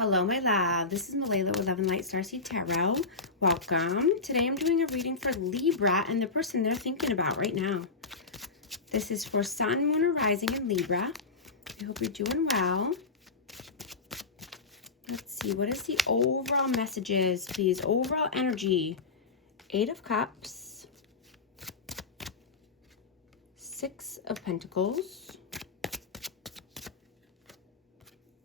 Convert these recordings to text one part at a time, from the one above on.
Hello, my love. This is Malayla with Love and Light Starseed Tarot. Welcome. Today I'm doing a reading for Libra and the person they're thinking about right now. This is for Sun, Moon, or Rising in Libra. I hope you're doing well. Let's see. What is the overall messages, please? Overall energy. 8 of Cups. 6 of Pentacles.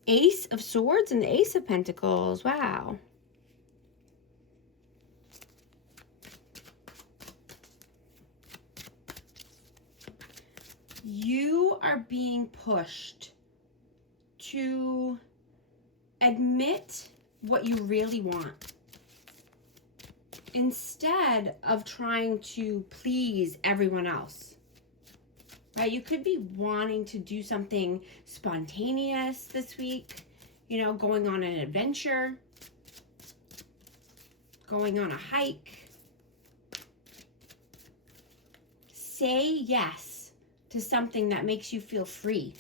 Ace of Swords and the Ace of Pentacles. Wow. You are being pushed to admit what you really want instead of trying to please everyone else. Right? You could be wanting to do something spontaneous this week, you know, going on an adventure, going on a hike. Say yes to something that makes you feel free.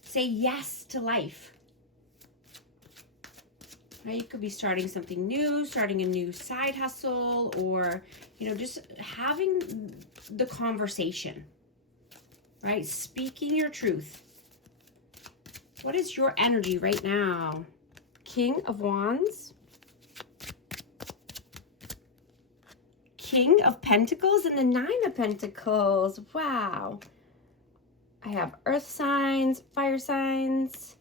Say yes to life. Right? You could be starting something new, starting a new side hustle, or, you know, just having the conversation. Right? Speaking your truth. What is your energy right now? King of Wands. King of Pentacles and the 9 of Pentacles. Wow. I have earth signs, fire signs.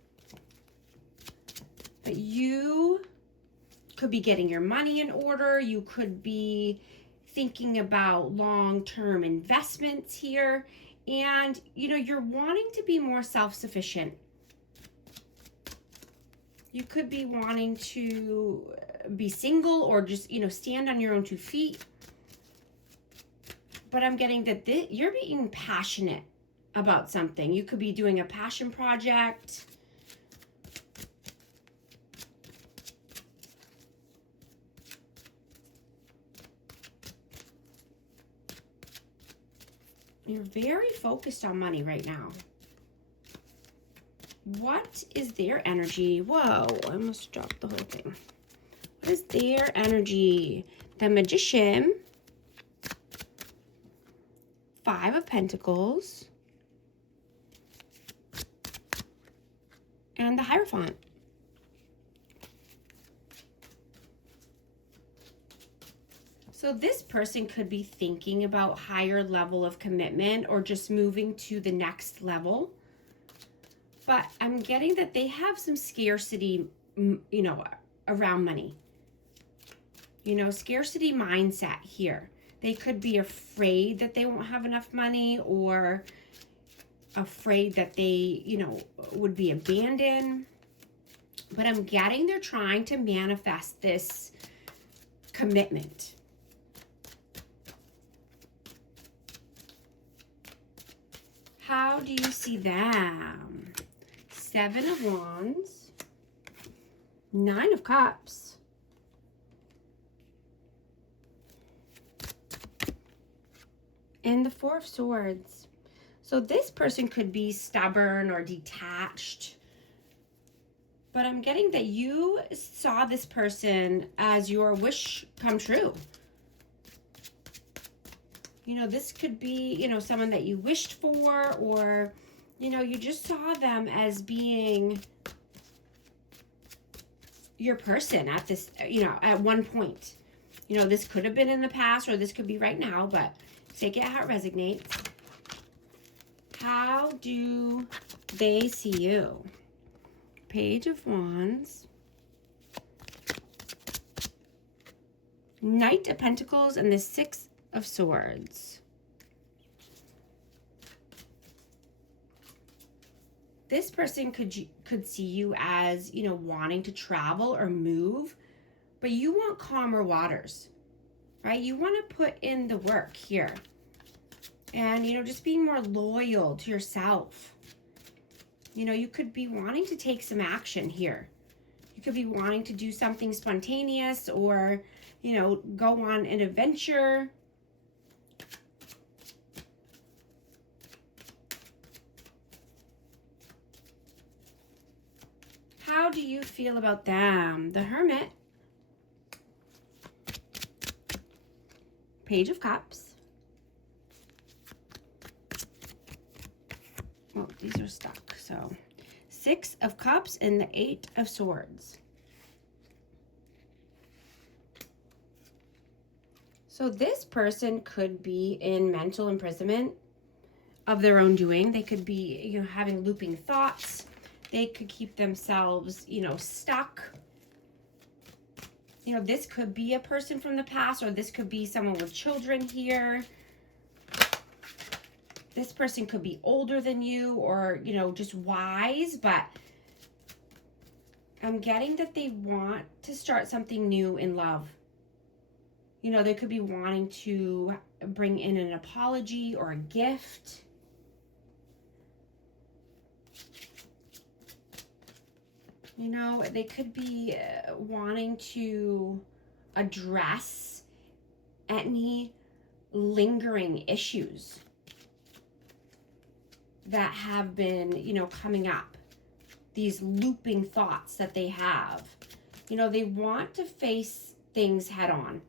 But you could be getting your money in order. You could be thinking about long-term investments here. And, you know, you're wanting to be more self-sufficient. You could be wanting to be single or just, you know, stand on your own 2 feet. But I'm getting that you're being passionate about something. You could be doing a passion project. You're very focused on money right now. What is their energy? Whoa, I almost dropped the whole thing. What is their energy? The Magician. 5 of Pentacles. And the Hierophant. So this person could be thinking about higher level of commitment or just moving to the next level. But I'm getting that they have some scarcity, you know, around money. You know, scarcity mindset here. They could be afraid that they won't have enough money or afraid that they, you know, would be abandoned. But I'm getting they're trying to manifest this commitment. How do you see them? 7 of Wands, 9 of Cups, and the 4 of Swords. So this person could be stubborn or detached, but I'm getting that you saw this person as your wish come true. You know, this could be, you know, someone that you wished for, or, you know, you just saw them as being your person at this, you know, at one point. You know, this could have been in the past or this could be right now, but take it how it resonates. How do they see you? Page of Wands. Knight of Pentacles and the 6 of Swords. This person could see you as, you know, wanting to travel or move, but you want calmer waters, right? You want to put in the work here. And, you know, just being more loyal to yourself. You know, you could be wanting to take some action here. You could be wanting to do something spontaneous or, you know, go on an adventure. How do you you feel about them? The Hermit, Page of Cups. Well, these are stuck, so 6 of Cups and the 8 of Swords. So this person could be in mental imprisonment of their own doing. They could be, you know, having looping thoughts. They could keep themselves, you know, stuck. You know, this could be a person from the past, or this could be someone with children here. This person could be older than you, or, you know, just wise, but I'm getting that they want to start something new in love. You know, they could be wanting to bring in an apology or a gift. You know, they could be wanting to address any lingering issues that have been, you know, coming up. These looping thoughts that they have. You know, they want to face things head on.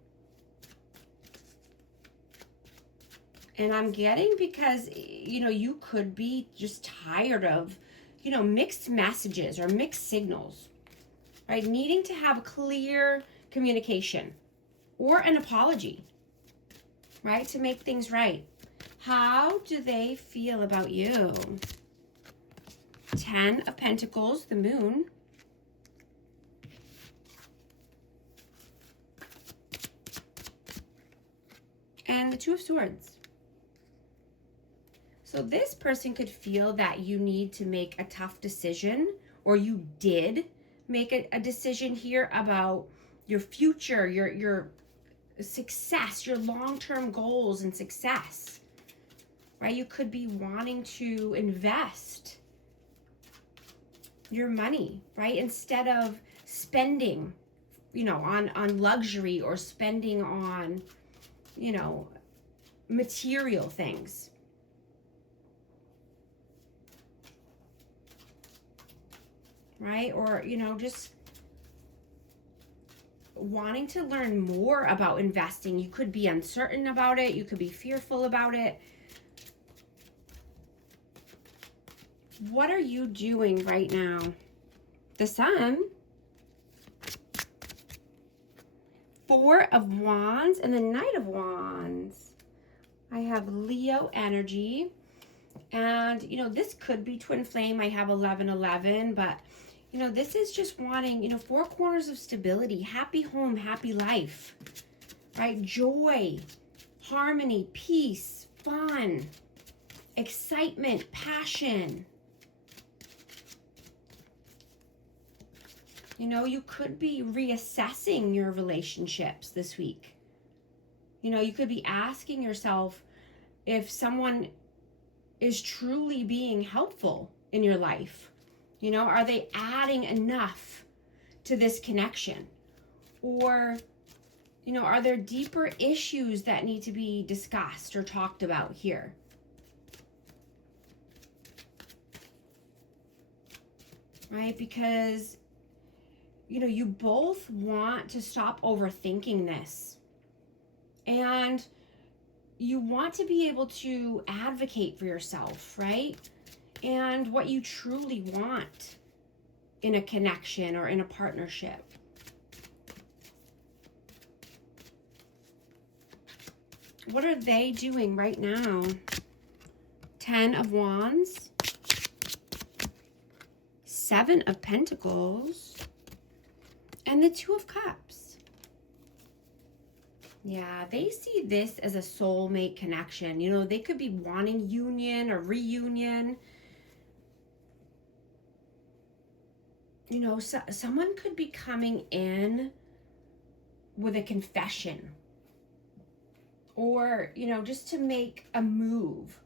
And I'm getting, because, you know, you could be just tired of, you know, mixed messages or mixed signals, right? Needing to have clear communication or an apology, right? To make things right. How do they feel about you? 10 of Pentacles, the Moon. And the 2 of Swords. So this person could feel that you need to make a tough decision, or you did make a decision here about your future, your success, your long-term goals and success, right? You could be wanting to invest your money, right? Instead of spending, you know, on luxury, or spending on, you know, material things. Right? Or, you know, just wanting to learn more about investing. You could be uncertain about it. You could be fearful about it. What are you doing right now? The Sun, 4 of Wands, and the Knight of Wands. I have Leo energy. And, you know, this could be twin flame. I have 1111, but, you know, this is just wanting, you know, 4 corners of stability, happy home, happy life, right? Joy, harmony, peace, fun, excitement, passion. You know, you could be reassessing your relationships this week. You know, you could be asking yourself if someone is truly being helpful in your life. You know, are they adding enough to this connection? Or, you know, are there deeper issues that need to be discussed or talked about here? Right? Because, you know, you both want to stop overthinking this. And you want to be able to advocate for yourself, right? And what you truly want in a connection or in a partnership. What are they doing right now? 10 of Wands, 7 of Pentacles, and the 2 of Cups. Yeah, they see this as a soulmate connection. You know, they could be wanting union or reunion. You know, someone could be coming in with a confession. Or, you know, just to make a move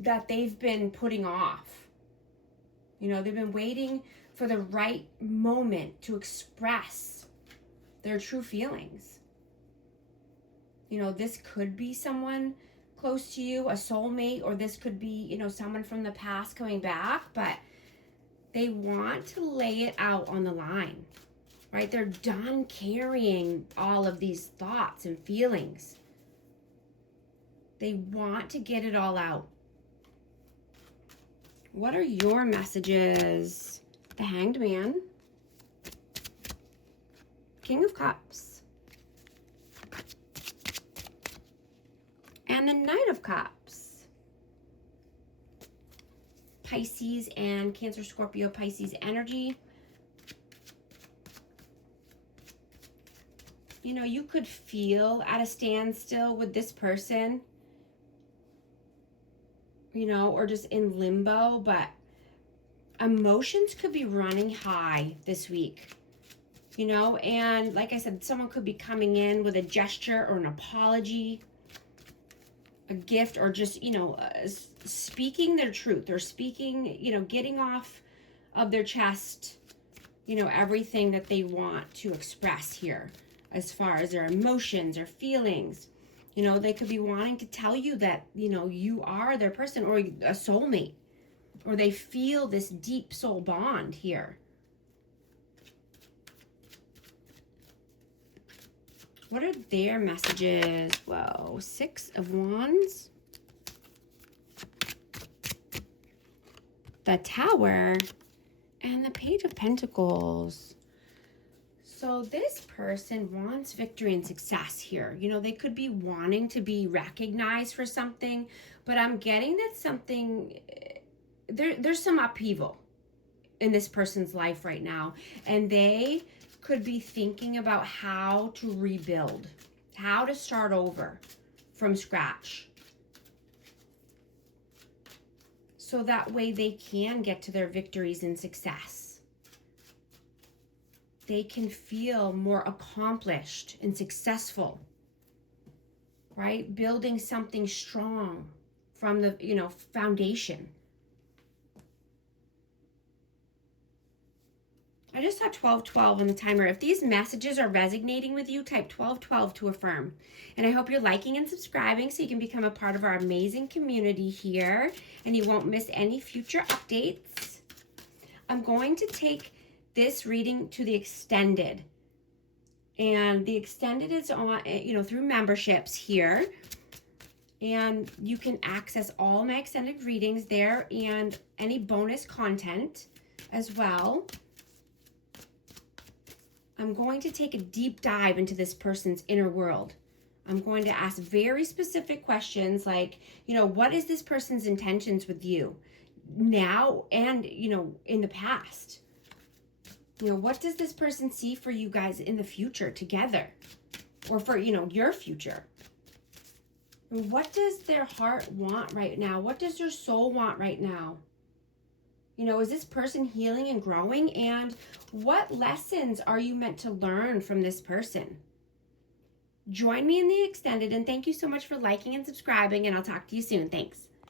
that they've been putting off. You know, they've been waiting for the right moment to express their true feelings. You know, this could be someone close to you, a soulmate, or this could be, you know, someone from the past coming back. But, They want to lay it out on the line, right? They're done carrying all of these thoughts and feelings. They want to get it all out. What are your messages? The Hanged Man, King of Cups, and the Knight of Cups. Pisces and Cancer, Scorpio, Pisces energy. You know, you could feel at a standstill with this person, you know, or just in limbo, but emotions could be running high this week, you know, and like I said, someone could be coming in with a gesture or an apology, a gift, or just, you know, speaking their truth, or speaking, you know, getting off of their chest, you know, everything that they want to express here as far as their emotions or feelings. You know, they could be wanting to tell you that, you know, you are their person, or a soulmate, or they feel this deep soul bond here. What are their messages? Whoa, 6 of Wands, the Tower, and the Page of Pentacles. So this person wants victory and success here. You know, they could be wanting to be recognized for something, but I'm getting that something, there's some upheaval in this person's life right now, and they could be thinking about how to rebuild, how to start over from scratch, so that way they can get to their victories and success. They can feel more accomplished and successful, right? Building something strong from the, you know, foundation. I just saw 1212 on the timer. If these messages are resonating with you, type 1212 to affirm. And I hope you're liking and subscribing so you can become a part of our amazing community here and you won't miss any future updates. I'm going to take this reading to the extended, and the extended is on, you know, through memberships here, and you can access all my extended readings there and any bonus content as well. I'm going to take a deep dive into this person's inner world. I'm going to ask very specific questions like, you know, what is this person's intentions with you now and, you know, in the past? You know, what does this person see for you guys in the future together? Or for, you know, your future? What does their heart want right now? What does their soul want right now? You know, is this person healing and growing? And what lessons are you meant to learn from this person? Join me in the extended, and thank you so much for liking and subscribing, and I'll talk to you soon. Thanks.